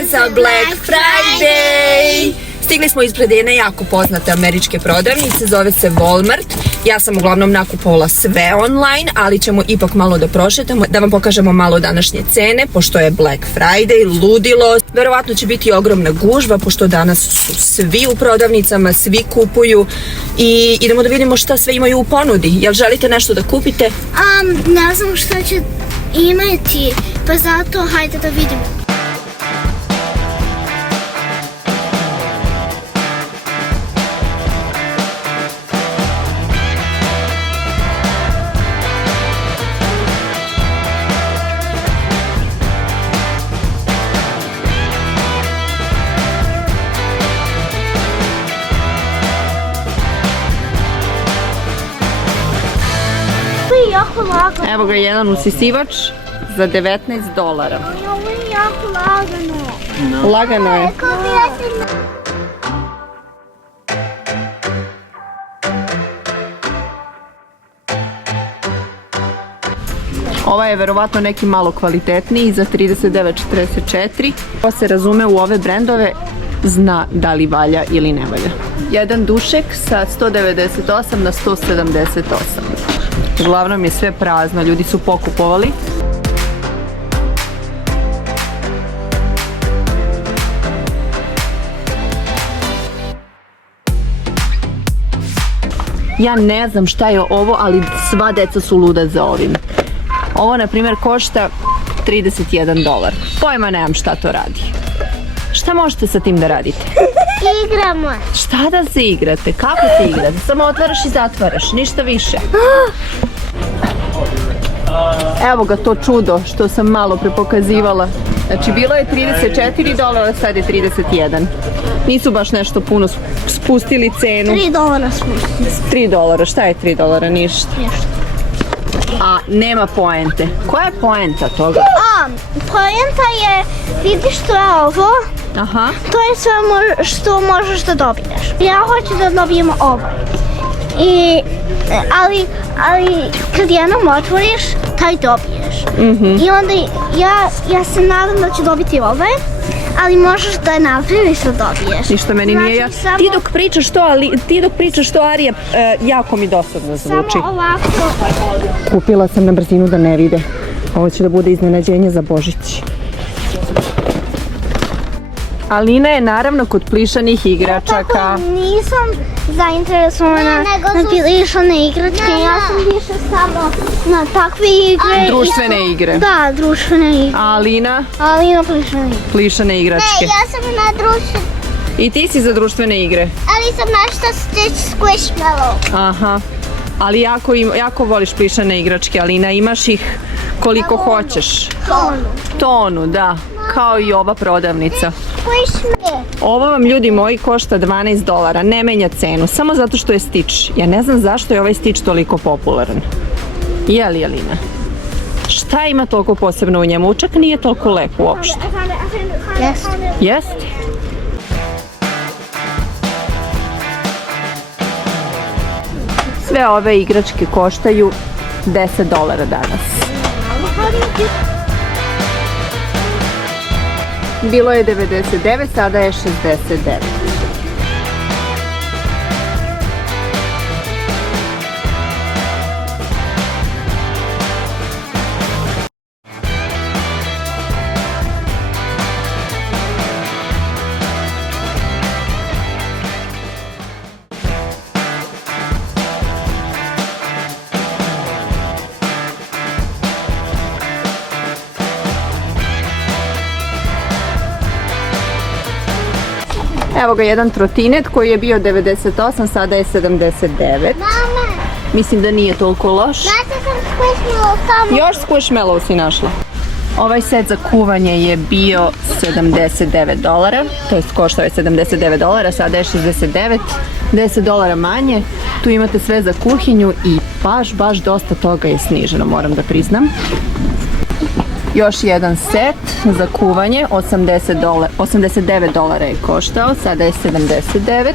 je za Black Friday! Stigli smo ispred jedne jako poznate američke prodavnice, zove se Walmart. Ja sam uglavnom nakupovala sve online, ali ćemo ipak malo da prošetamo, da vam pokažemo malo današnje cene, pošto je Black Friday, ludilo. Verovatno će biti ogromna gužva, pošto danas su svi u prodavnicama, svi kupuju i idemo da vidimo šta sve imaju u ponudi. Jel želite nešto da kupite? Ne znam šta će imati, pa zato hajde da vidimo. Evo ga jedan usisivač za $19. Ovo je jako lagano. Lagano je. Ova je verovatno neki malo kvalitetniji za $39,44. Ko se razume u ove brendove zna da li valja ili ne valja. Jedan dušek sa 198 na 178. Uglavnom je sve prazno, ljudi su pokupovali. Ja ne znam šta je ovo, ali sva deca su luda za ovim. Ovo, na primjer, košta $31. Pojma nemam šta to radi. Šta možete sa tim da radite? Igramo. Šta da se igrate? Kako se igrate? Samo otvaraš i zatvaraš, ništa više. Evo ga to čudo što sam malo prepokazivala. Znači bilo je $34, sad je 31. Nisu baš nešto puno spustili cenu. $3 spustili. $3, šta je $3? Ništa. A nema poente. Koja je poenta toga? Poenta je, vidiš to je ovo. Aha. To je sve što možeš da dobiješ. Ja hoću da dobijem ovo. Ali kad jednom otvoriš, taj dobiješ. I onda ja se nadam da ću dobiti ove, ali možeš da napraviš da dobiješ. Ništa meni nije ja. Ti dok pričaš to, Arija, jako mi dosadno zvuči. Samo ovako. Kupila sam na brzinu da ne vide. Ovo će da bude iznenađenje za Božić. Alina je naravno kod plišanih igračaka. Ja tako nisam zainteresovana na plišane igračke, ja sam više samo na takve igre. Društvene igre. Da, društvene igre. A Alina? Alina plišane igre. Plišane igračke. Ne, ja sam na društvene. I ti si za društvene igre? Ali sam nešto Stitch Squishmallow. Aha. Ali jako voliš plišane igračke, Alina, imaš ih koliko hoćeš. Tonu, da. Kao i ova prodavnica. Ovo vam, ljudi moji, košta $12. Ne menja cenu, samo zato što je Stitch. Ja ne znam zašto je ovaj Stitch toliko popularan. Je li, Alina? Šta ima toliko posebno u njemu? Čak nije toliko lep uopšte. Jest? Sve ove igračke koštaju $10 danas. Bilo je 99, sada je 69. Evo ga jedan trotinet koji je bio 98, sada je 79. Mama! Mislim da nije toliko loš. Našla sam Squishmallow samo. Još Squishmallow si našla. Ovaj set za kuvanje je bio $79, to jest koštao je $79, sada je 69, $10 manje. Tu imate sve za kuhinju i baš dosta toga je sniženo, moram da priznam. Još jedan set za kuvanje, $89 je koštao, sada je 79.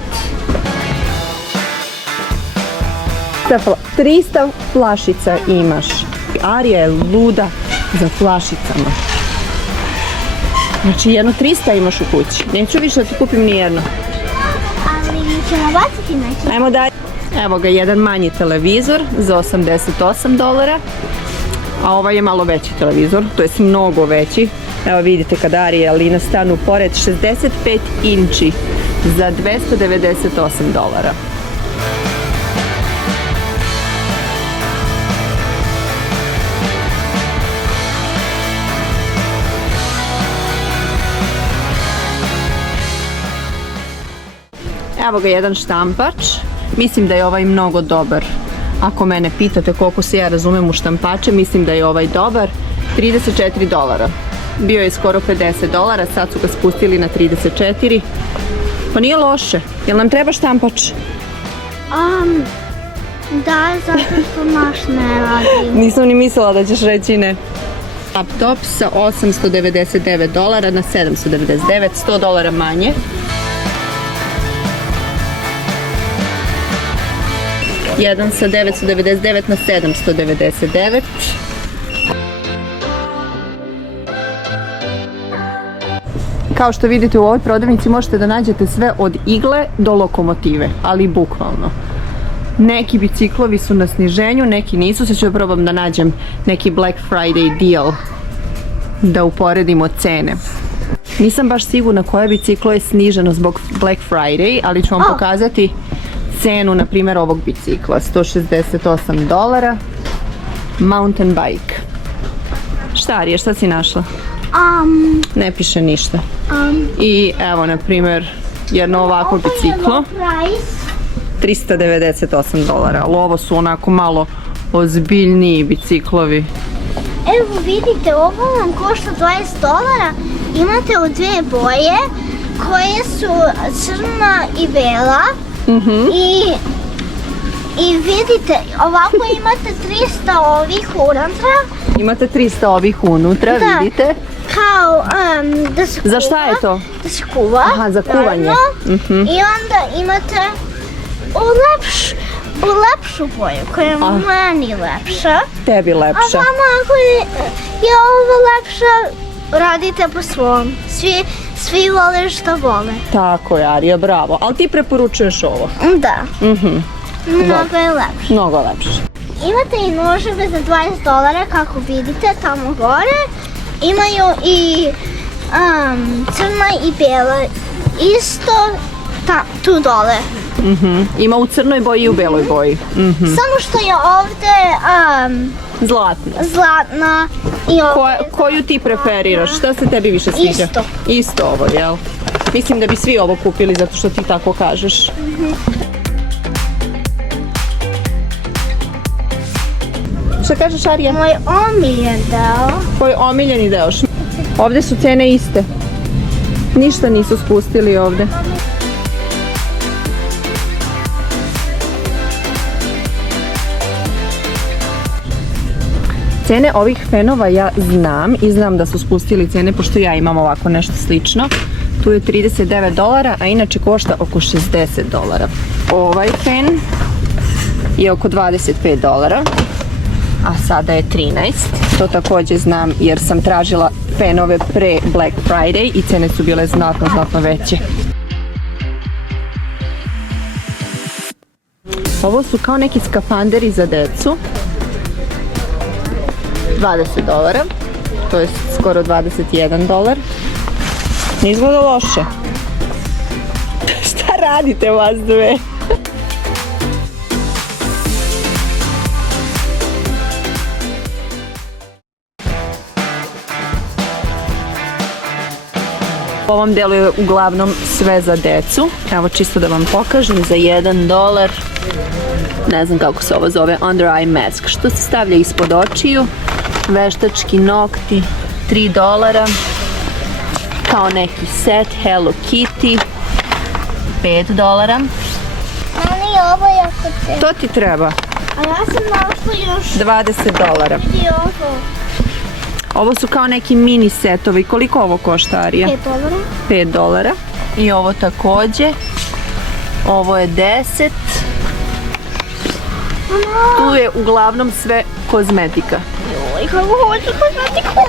300 flašica imaš. Arija je luda za flašicama. Znači jedno 300 imaš u kući. Neću više da ti kupim ni jedno. Ali ćemo baciti neki. Ajmo dalje. Evo ga, jedan manji televizor za $88. A ovaj je malo veći televizor, to je mnogo veći. Evo vidite kad Ari i Alina stanu pored, 65 inči za $298. Evo ga jedan štampač. Mislim da je ovaj mnogo dobar. Ako mene pitate koliko se ja razumem u štampače, mislim da je ovaj dobar. $34. Bio je skoro $50, sad su ga spustili na 34. Pa nije loše. Jel nam treba štampač? Da, zato što naš ne radi. Nisam ni mislila da ćeš reći ne. Laptop sa $899 na $799, $100 manje. Jedan sa 999 na 799. Kao što vidite u ovoj prodavnici možete da nađete sve od igle do lokomotive, ali bukvalno. Neki biciklovi su na sniženju, neki nisu. Sad ću da probam da nađem neki Black Friday deal, da uporedimo cene. Nisam baš sigurna koje biciklo je sniženo zbog Black Friday, ali ću vam pokazati cenu, na primjer, ovog bicikla. $168. Mountain bike. Šta, Arije, šta si našla? Ne piše ništa. I evo, na primjer, jedno ovako biciklo. $398. Ali ovo su onako malo ozbiljniji biciklovi. Evo vidite, ovo vam košta $20. Imate u dve boje koje su crna i bela. I vidite, ovako imate 300 ovih unutra. Imate 300 ovih unutra, vidite? Kao da se kuva. Za šta je to? Da se kuva. Aha, za kuvanje. I onda imate u lepšu boju, koja je meni lepša. Tebi lepša. A vama ako je ovo lepša, radite po svom. Svi vole što vole. Tako je, Arija, bravo. Ali ti preporučuješ ovo? Da. Mnogo je lepše. Mnogo lepše. Imate i noževe za $20, kako vidite, tamo gore. Imaju i crna i bijela. Isto tu dole. Ima u crnoj boji i u beloj boji. Samo što je ovdje zlatna i ovdje. Koju ti preferiraš? Šta se tebi više sviđa? Isto. Isto ovo, jel? Mislim da bi svi ovo kupili zato što ti tako kažeš. Šta kažeš, Arija? Moj omiljen deo. Tvoj omiljeni deo. Ovdje su cene iste. Ništa nisu spustili ovdje. Cene ovih fenova ja znam i znam da su spustili cene pošto ja imam ovako nešto slično. Tu je $39, a inače košta oko $60. Ovaj fen je oko $25, a sada je 13. To također znam jer sam tražila fenove pre Black Friday i cene su bile znatno veće. Ovo su kao neki skafanderi za decu. $20, to je skoro $21. Ne izgleda loše. Šta radite vas dve? U ovom delu je uglavnom sve za decu. Evo čisto da vam pokažem, za $1. Ne znam kako se ovo zove, under eye mask, što se stavlja ispod očiju. Veštački nokti, $3. Kao neki set, Hello Kitty, $5. Meni je ovo jako cijelo. To ti treba. A ja sam našla još $20. i ovo. Ovo su kao neki mini setovi. Koliko ovo košta, Arija? $5. $5. I ovo također. Ovo je 10. Tu je uglavnom sve kozmetika. Joj, kako hoću kozmetiku.